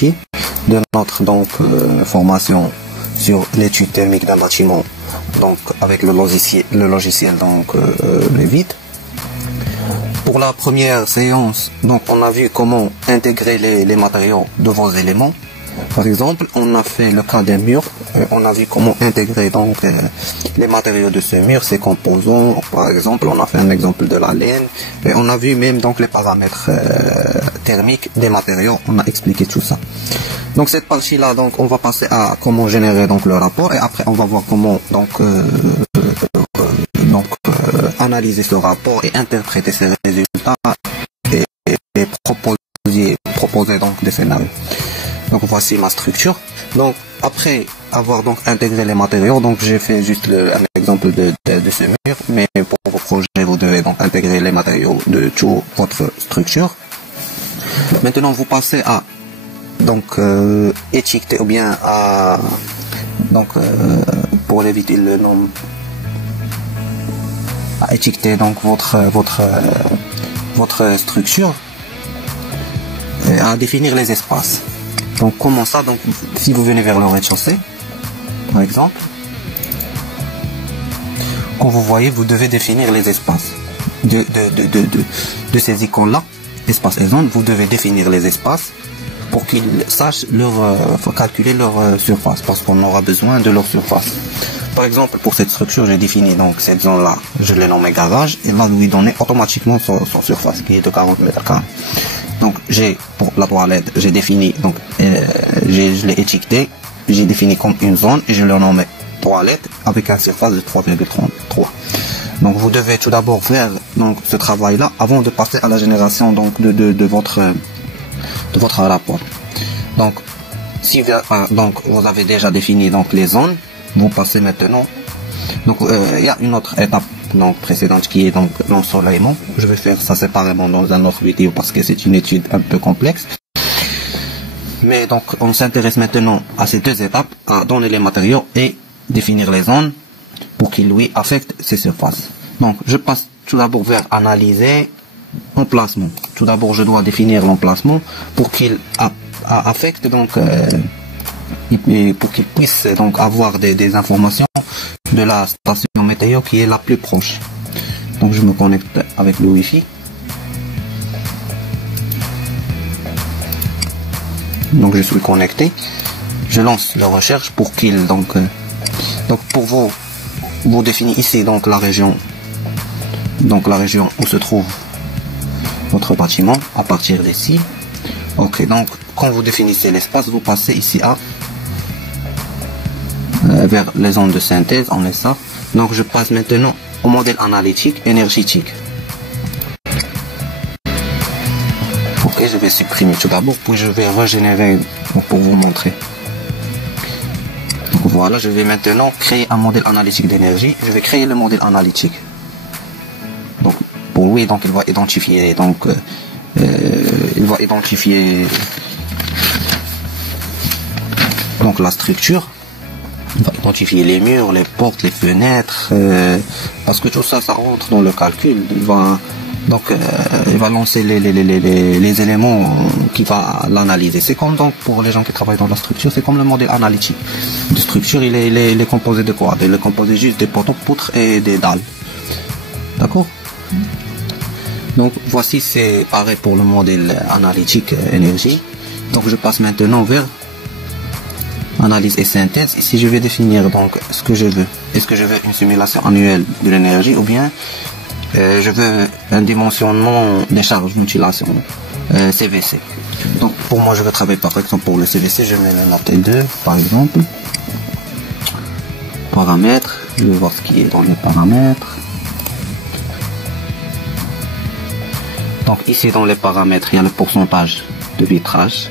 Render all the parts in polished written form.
fichier de notre formation sur l'étude thermique d'un bâtiment, donc avec le logiciel Revit. Pour la première séance, donc on a vu comment intégrer les matériaux de vos éléments. Par exemple, on a fait le cas d'un mur, on a vu comment intégrer les matériaux de ce mur, ses composants. Par exemple, on a fait un exemple de la laine, et on a vu même les paramètres thermiques des matériaux, on a expliqué tout ça. Donc cette partie-là, on va passer à comment générer le rapport, et après on va voir comment analyser ce rapport et interpréter ces résultats et proposer des scénarios. Donc voici ma structure. Donc après avoir intégré les matériaux, j'ai fait juste un exemple de ce mur, mais pour vos projets vous devez intégrer les matériaux de toute votre structure. Maintenant vous passez à étiqueter, ou bien à pour éviter le nom, à étiqueter votre structure et à définir les espaces. Donc comment ça? Donc si vous venez vers le rez-de-chaussée, par exemple, comme vous voyez, vous devez définir les espaces de ces icônes-là, espace et zone. Vous devez définir les espaces pour qu'ils sachent calculer leur surface, parce qu'on aura besoin de leur surface. Par exemple, pour cette structure, j'ai défini cette zone-là, je l'ai nommé garage, et là, lui donner automatiquement son surface, qui est de 40 mètres carrés. Donc, pour la toilette, j'ai défini, je l'ai étiqueté, j'ai défini comme une zone, et je l'ai nommé toilette, avec une surface de 3,33. Donc, vous devez tout d'abord faire ce travail-là, avant de passer à la génération de votre rapport. Donc, si vous avez déjà défini les zones, vous passez maintenant. Donc il y a une autre étape précédente qui est l'ensoleillement. Je vais faire ça séparément dans un autre vidéo parce que c'est une étude un peu complexe. Mais on s'intéresse maintenant à ces deux étapes, à donner les matériaux et définir les zones pour qu'ils lui affectent ces surfaces. Donc je passe tout d'abord vers analyser emplacement. Tout d'abord je dois définir l'emplacement pour qu'il affecte et pour qu'ils puissent avoir des informations de la station météo qui est la plus proche. Donc je me connecte avec le Wi-Fi. Donc je suis connecté. Je lance la recherche pour qu'il pour vous définissez ici la région où se trouve votre bâtiment à partir d'ici. Ok, donc quand vous définissez l'espace, vous passez ici vers les zones de synthèse, on est ça. Donc je passe maintenant au modèle analytique énergétique. Ok, je vais supprimer tout d'abord, puis je vais régénérer pour vous montrer. Donc voilà, je vais maintenant créer un modèle analytique d'énergie. Je vais créer le modèle analytique. Donc pour lui, il va identifier la structure. Il va identifier les murs, les portes, les fenêtres, parce que tout ça, ça rentre dans le calcul. Il va lancer les éléments qui va l'analyser. C'est comme pour les gens qui travaillent dans la structure, c'est comme le modèle analytique. De structure, il est composé de quoi? Il est composé juste des poteaux, poutres et des dalles. D'accord? Donc voici, c'est pareil pour le modèle analytique énergie. Donc je passe maintenant vers analyse et synthèse. Ici je vais définir ce que je veux. Est-ce que je veux une simulation annuelle de l'énergie, ou bien je veux un dimensionnement des charges ventilation CVC. Donc pour moi je vais travailler par exemple pour le CVC, je mets le note 2 par exemple. Paramètres, je vais voir ce qui est dans les paramètres. Donc ici dans les paramètres il y a le pourcentage de vitrage,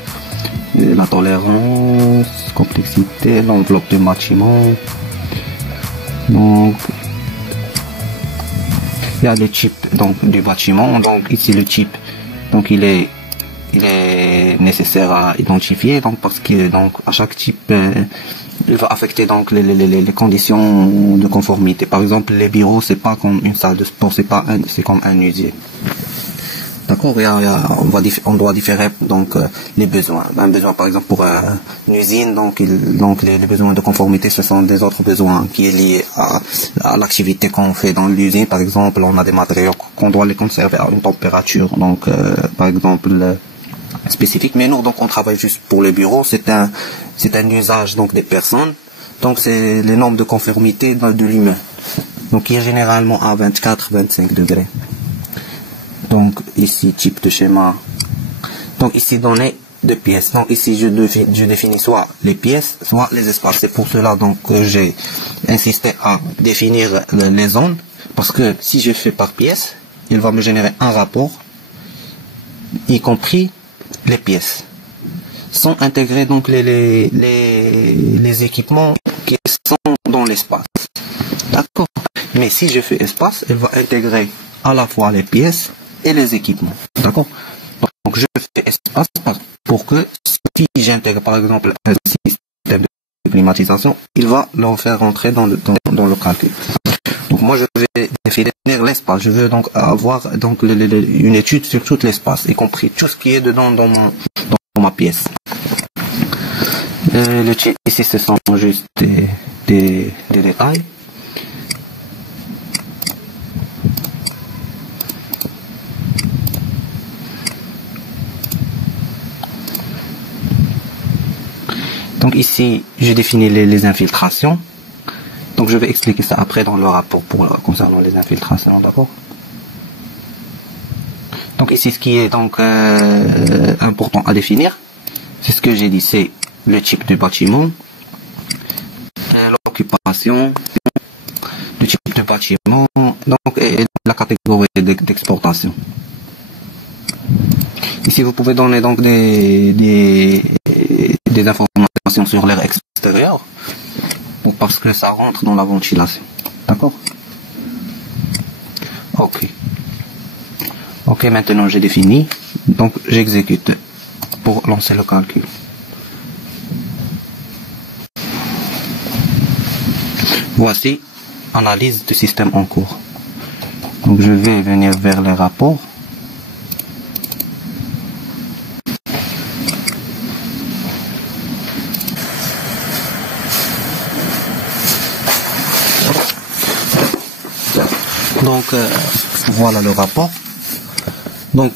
la tolérance, complexité, l'enveloppe du bâtiment. Donc il y a le type du bâtiment. Donc ici le type, il est nécessaire à identifier, parce que à chaque type il va affecter les conditions de conformité. Par exemple les bureaux, c'est pas comme une salle de sport, c'est comme un musée. D'accord, on doit différer donc les besoins. Un besoin par exemple pour une usine, donc les besoins de conformité, ce sont des autres besoins qui est lié à l'activité qu'on fait dans l'usine. Par exemple, on a des matériaux qu'on doit les conserver à une température, donc par exemple spécifique. Mais nous, donc on travaille juste pour les bureaux. C'est un usage donc des personnes. Donc c'est les normes de conformité de l'humain. Donc qui est généralement à 24-25 degrés. Donc ici type de schéma. Donc ici données de pièces. Donc ici je définis soit les pièces, soit les espaces. C'est pour cela donc que j'ai insisté à définir les zones, parce que si je fais par pièce, il va me générer un rapport, y compris les pièces, sans intégrer donc les équipements qui sont dans l'espace. D'accord. Mais si je fais espace, elle va intégrer à la fois les pièces et les équipements. D'accord. Donc je fais espace pour que si j'intègre par exemple un système de climatisation, il va le faire rentrer dans le calcul. Donc moi je vais définir l'espace. Je veux donc avoir donc une étude sur tout l'espace, y compris tout ce qui est dedans dans ma pièce. Ici ce sont juste des détails. Donc ici, je définis les infiltrations. Donc je vais expliquer ça après dans le rapport concernant les infiltrations, d'accord. Donc ici, ce qui est donc important à définir, c'est ce que j'ai dit, c'est le type du bâtiment, l'occupation, le type de bâtiment, donc et la catégorie d'exportation. Ici, vous pouvez donner donc des informations sur l'air extérieur, parce que ça rentre dans la ventilation. D'accord. Ok, maintenant j'ai défini, donc j'exécute pour lancer le calcul. Voici analyse du système en cours. Donc je vais venir vers les rapports. Donc voilà le rapport. Donc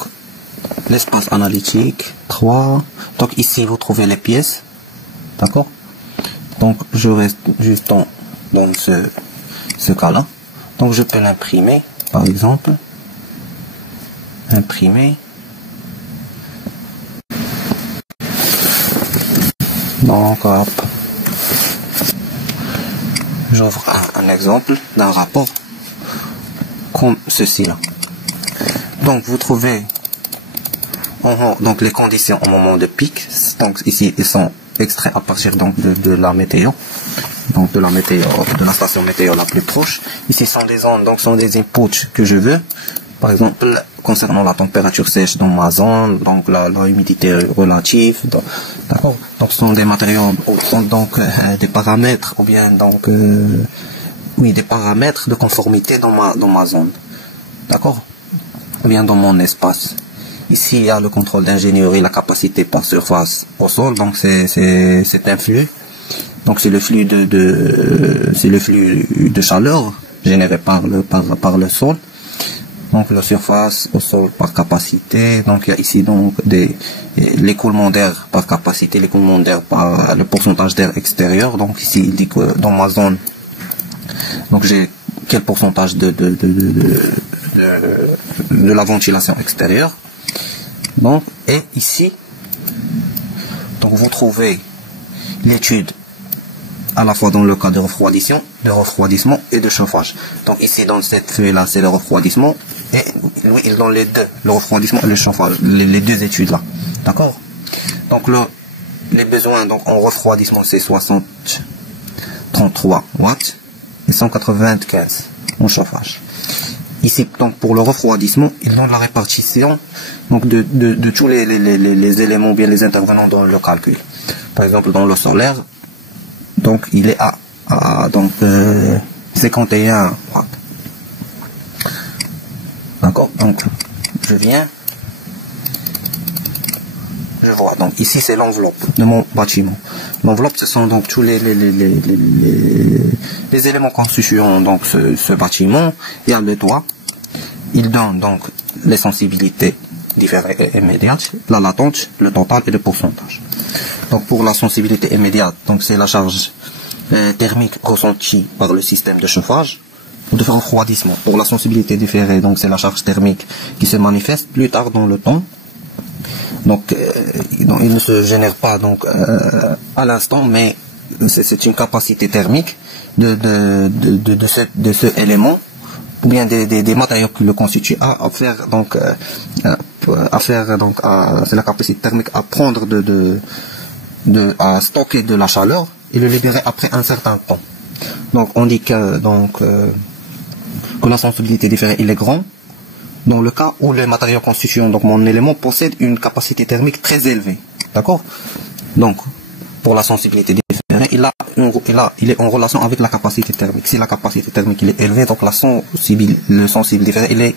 l'espace analytique 3. Donc ici vous trouvez les pièces. D'accord. Donc je reste juste dans ce cas-là. Donc je peux l'imprimer par exemple. Imprimer. Donc hop. J'ouvre un exemple d'un rapport comme ceci là. Donc vous trouvez en haut donc les conditions au moment de pic. Donc ici ils sont extraits à partir donc de la météo, donc de la station météo la plus proche. Ici sont des zones, donc sont des inputs que je veux. Par exemple concernant la température sèche dans ma zone, donc la humidité relative. D'accord. Donc ce sont des matériaux, sont donc des paramètres ou bien donc des paramètres de conformité dans ma zone. D'accord. Ou bien dans mon espace. Ici, il y a le contrôle d'ingénierie, la capacité par surface au sol. Donc, c'est un flux. Donc, c'est le flux de chaleur généré par le sol. Donc, la surface au sol par capacité. Donc, il y a ici donc l'écoulement d'air par capacité, l'écoulement d'air par le pourcentage d'air extérieur. Donc, ici, il dit que dans ma zone, donc j'ai quel pourcentage de la ventilation extérieure. Donc, et ici, donc vous trouvez l'étude à la fois dans le cas de refroidissement et de chauffage. Donc ici dans cette feuille là c'est le refroidissement et lui ils ont les deux, le refroidissement et le chauffage, les deux études là. D'accord. Donc les besoins donc en refroidissement c'est 33 watts et 195 en chauffage. Ici, donc, pour le refroidissement, ils ont la répartition donc, de tous les éléments, bien les intervenants dans le calcul. Par exemple, dans le solaire, donc, il est à donc, 51 watts. D'accord. Donc, je viens je vois. Donc ici c'est l'enveloppe de mon bâtiment. L'enveloppe, ce sont donc tous les éléments constituant donc ce bâtiment. Il y a le toit. Il donne donc les sensibilités différées et immédiates, la latente, le total et le pourcentage. Donc pour la sensibilité immédiate, donc c'est la charge thermique ressentie par le système de chauffage ou de refroidissement. Pour la sensibilité différée, donc c'est la charge thermique qui se manifeste plus tard dans le temps. Donc il ne se génère pas donc à l'instant, mais c'est une capacité thermique de ce élément, ou bien des matériaux qui le constituent, à faire donc c'est la capacité thermique à prendre à stocker de la chaleur et le libérer après un certain temps. Donc on dit que la sensibilité différée il est grand dans le cas où les matériaux constituant donc mon élément possède une capacité thermique très élevée. D'accord? Donc pour la sensibilité différée, il est en relation avec la capacité thermique. Si la capacité thermique il est élevée, donc le sensible différé il est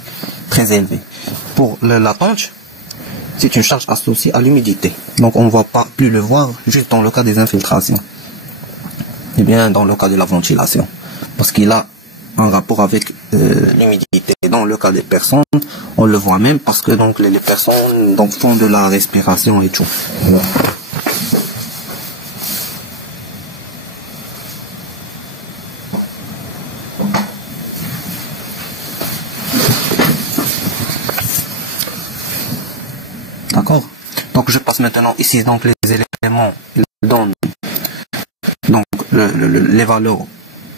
très élevé. Pour le latente, c'est une charge associée à l'humidité. Donc on ne va pas plus le voir juste dans le cas des infiltrations. Et bien dans le cas de la ventilation. Parce qu'il a un rapport avec l'humidité. Dans le cas des personnes, on le voit même parce que donc les personnes donc, font de la respiration et tout. Voilà. D'accord. Donc je passe maintenant ici donc les éléments donnent donc les valeurs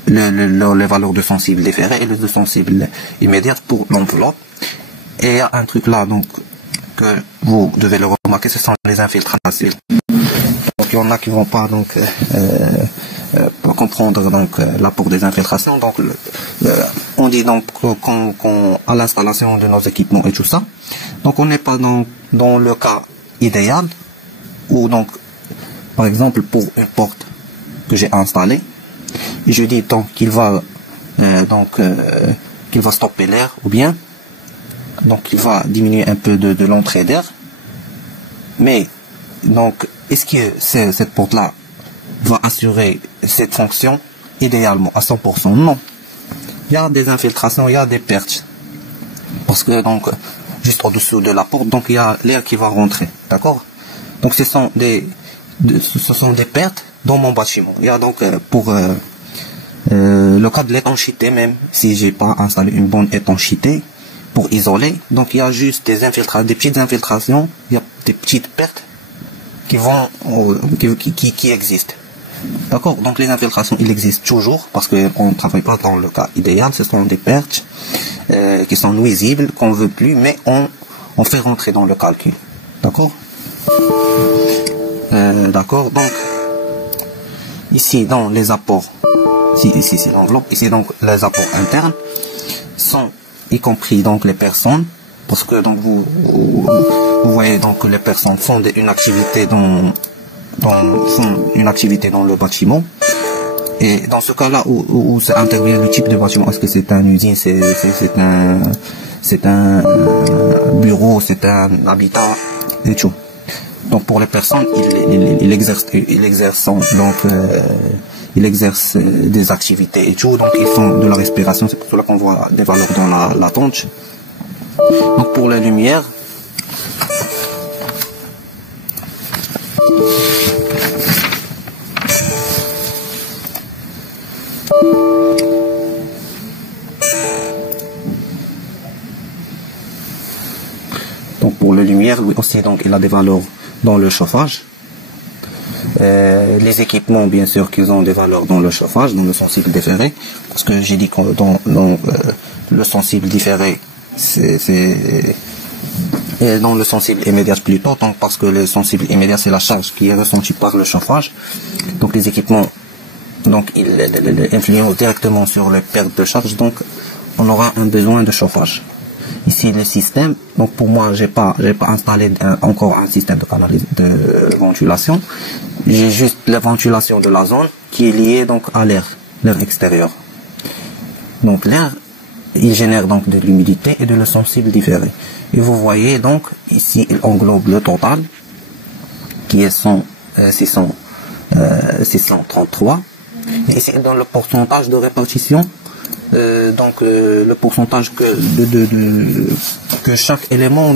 les valeurs de sensible différé et les de sensible immédiate pour l'enveloppe. Et il y a un truc là donc que vous devez le remarquer, ce sont les infiltrations. Donc il y en a qui vont pas donc comprendre donc l'apport des infiltrations. Donc on dit donc à l'installation de nos équipements et tout ça. Donc on n'est pas dans le cas idéal où donc par exemple pour une porte que j'ai installée, et je dis donc qu'il va stopper l'air, ou bien donc il va diminuer un peu de l'entrée d'air. Mais donc est-ce que cette porte là va assurer cette fonction idéalement à 100%? Non. Il y a des infiltrations, il y a des pertes, parce que donc juste au-dessous de la porte, donc il y a l'air qui va rentrer, d'accord? Donc ce sont des pertes dans mon bâtiment. Il y a donc pour le cas de l'étanchéité, même si j'ai pas installé une bonne étanchéité pour isoler, donc il y a juste des petites infiltrations, il y a des petites pertes qui existent. D'accord? Donc les infiltrations, il existe toujours, parce qu'on ne travaille pas dans le cas idéal, ce sont des pertes qui sont nuisibles, qu'on veut plus, mais on fait rentrer dans le calcul. D'accord? D'accord, donc ici dans les apports, ici c'est l'enveloppe, ici donc les apports internes sont y compris donc les personnes, parce que donc vous voyez donc que les personnes font une activité dans le bâtiment. Et dans ce cas-là où ça intervient le type de bâtiment, est-ce que c'est une usine, c'est un bureau, c'est un habitat et tout. Donc pour les personnes, il exerce des activités et tout, donc ils font de la respiration, c'est pour cela qu'on voit des valeurs dans la tonche. Donc pour la lumière, lui aussi donc il a des valeurs dans le chauffage. Les équipements, bien sûr, qu'ils ont des valeurs dans le chauffage, dans le sensible différé, parce que j'ai dit que dans le sensible différé, c'est dans le sensible immédiat plutôt, donc parce que le sensible immédiat c'est la charge qui est ressentie par le chauffage. Donc les équipements, donc ils influencent directement sur les pertes de charge, donc on aura un besoin de chauffage. Ici le système, donc pour moi j'ai pas installé encore un système de ventilation, j'ai juste la ventilation de la zone qui est liée donc à l'air extérieur. Donc l'air il génère donc de l'humidité et de le sensible différé. Et vous voyez donc ici il englobe le total qui est 633. Et ici, dans le pourcentage de répartition, le pourcentage que chaque élément,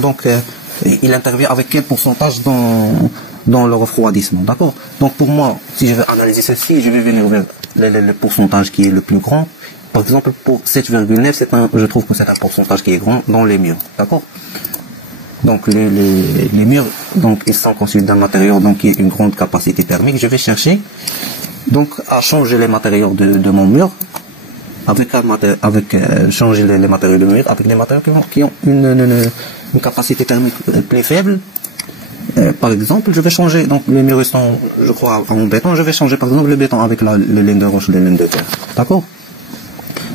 il intervient avec quel pourcentage dans le refroidissement, d'accord? Donc pour moi, si je vais analyser ceci, je vais venir vers le pourcentage qui est le plus grand. Par exemple, pour 7,9, je trouve que c'est un pourcentage qui est grand dans les murs, d'accord? Donc les murs, donc ils sont constitués d'un matériau qui a une grande capacité thermique. Je vais chercher donc à changer les matériaux de mon mur changer les matériaux de mur avec des matériaux qui ont une capacité thermique plus faible. Par exemple, je vais changer, donc les murs sont, je crois, en béton, je vais changer par exemple le béton avec le laine de roche, le laine de terre. D'accord?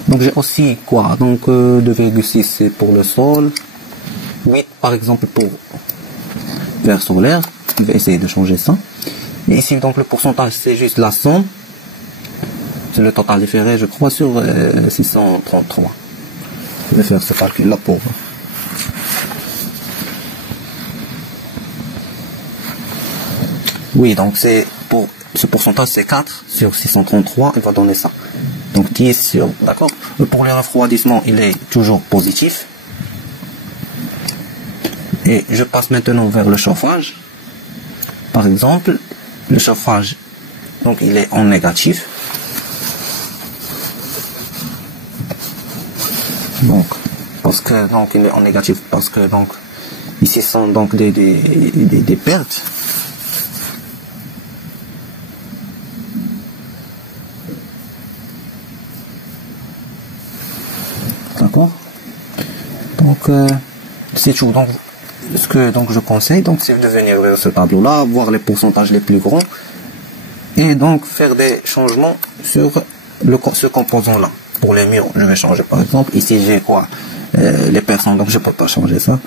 Donc j'ai aussi quoi? Donc 2,6 c'est pour le sol, 8 par exemple pour verre solaire, je vais essayer de changer ça. Et ici donc le pourcentage c'est juste la somme, c'est le total différé je crois sur 633. Je vais faire ce calcul là pour... Oui, donc c'est pour ce pourcentage c'est 4 sur 633, il va donner ça. Donc 10 sur, d'accord. Pour le refroidissement, il est toujours positif. Et je passe maintenant vers le chauffage. Par exemple, le chauffage, donc il est en négatif. Donc, parce que donc il est en négatif parce que donc ici sont donc des pertes. D'accord. Donc c'est tout. Donc ce que je conseille c'est de venir vers ce tableau là, voir les pourcentages les plus grands et donc faire des changements sur ce composant là. Pour les murs, je vais changer par exemple ici j'ai quoi, les personnes, donc je peux pas changer ça.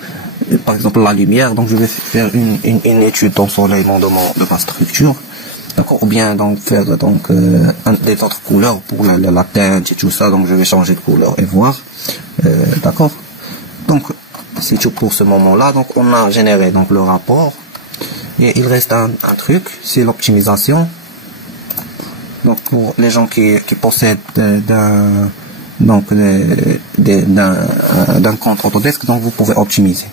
Par exemple la lumière, donc je vais faire une étude d'ensoleillement de ma structure. D'accord, ou bien donc faire des autres couleurs pour la teinte et tout ça, donc je vais changer de couleur et voir. D'accord, donc c'est tout pour ce moment là. Donc on a généré donc le rapport et il reste un truc, c'est l'optimisation. Donc pour les gens qui possèdent d'un compte Autodesk, donc vous pouvez optimiser.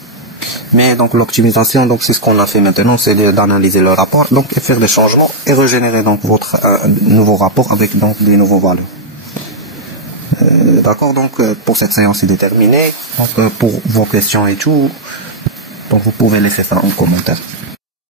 Mais donc l'optimisation, donc c'est ce qu'on a fait maintenant, c'est d'analyser le rapport, donc et faire des changements et régénérer donc votre nouveau rapport avec donc des nouveaux valeurs. D'accord, donc pour cette séance c'est terminé. Donc pour vos questions et tout, donc vous pouvez laisser ça en commentaire.